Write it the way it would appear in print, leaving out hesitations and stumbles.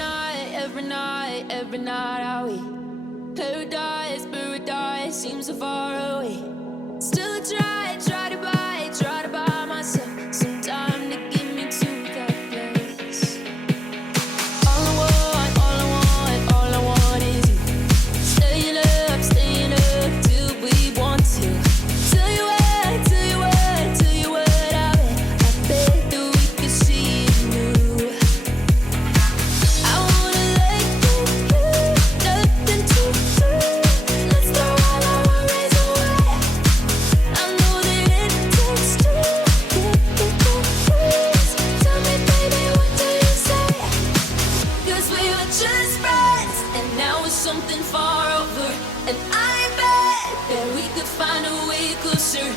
every night I wait. Paradise seems so far away. Still I try to buy myself some time to get me to that place. All I want is you. Staying up till we want to. Tell you what, I bet that we could see it new. I wanna let you, nothing to lose. Let's throw all our worries away. I know that it takes two to get confused. Tell me, baby, what do you say? 'Cause we were just friends, and now it's something far over. And I bet that we could find a way closer.